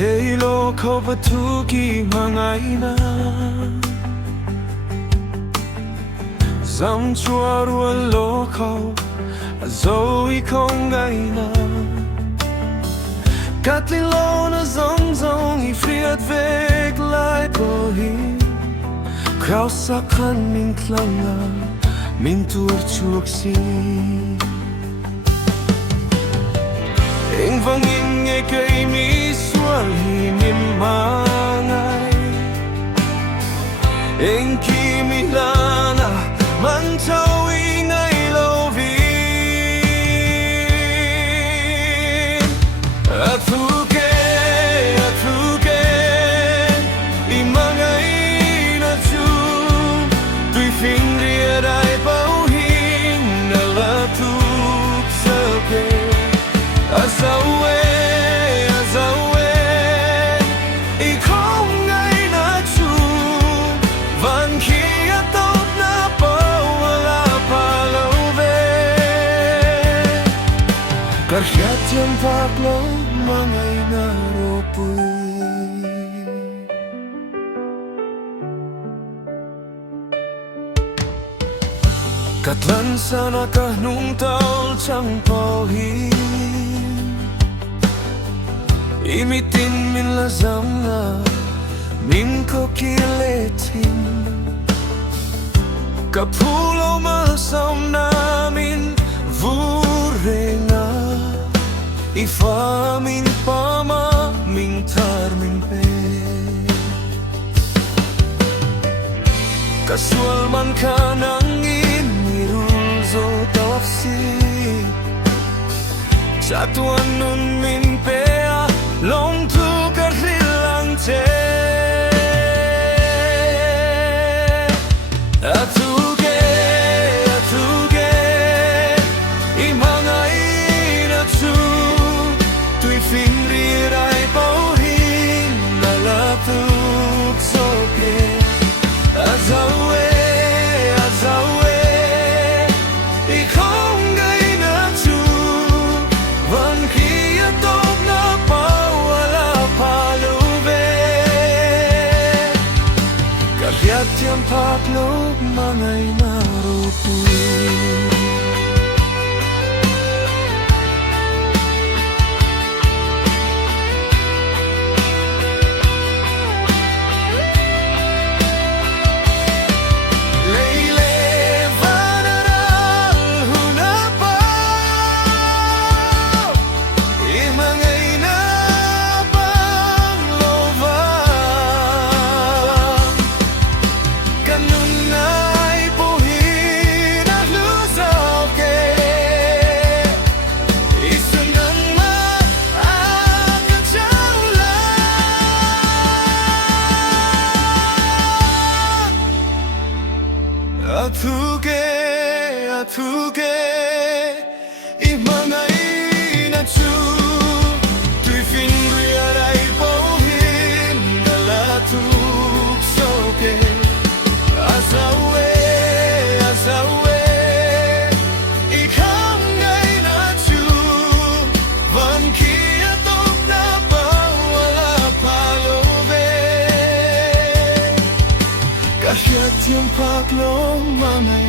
Thế lô khâu Phuah Tu kỳ mà ngày na dăm chua rùa lô khâu dấu ý không ngày na cắt li lô na dòng dòng ý friat vek lại bờ hi khao sắc khăn mình klanga mình tuột chuộc si anh vang in nghe cây mi sual hi min mangai anh ki mi lana man thau i ngay lâu vi Athuk E i mangai na chu tui phim ria dai bao hin na la thuk sake azawe i không ngay na chu van kia tốt na bao la pa lâu về cả khát tiêm phạc lâu mà ngày na ro pui cắt lăn sana cả nung tao chẳng bao hi imitin min la zamna min ko kiletin kapulo masam na min vurenga ifa min pama min thar min pe kasual man kanang in mirul zo tafsi satuan nun min pe long thu cả rilang che Athuk E i mangai na chu tui phim ri rai bao hin na la thuk soke azawe i không gây na chu van kia tốt na Yat tiam phak lo ma ngày na ro pui Athuk E i mangai na chu tui phim ria dai bao hin na la thuk soke azawe i không ngay na chu van kia tốt na bao la pa lo ve cả tiêm phak lo mangai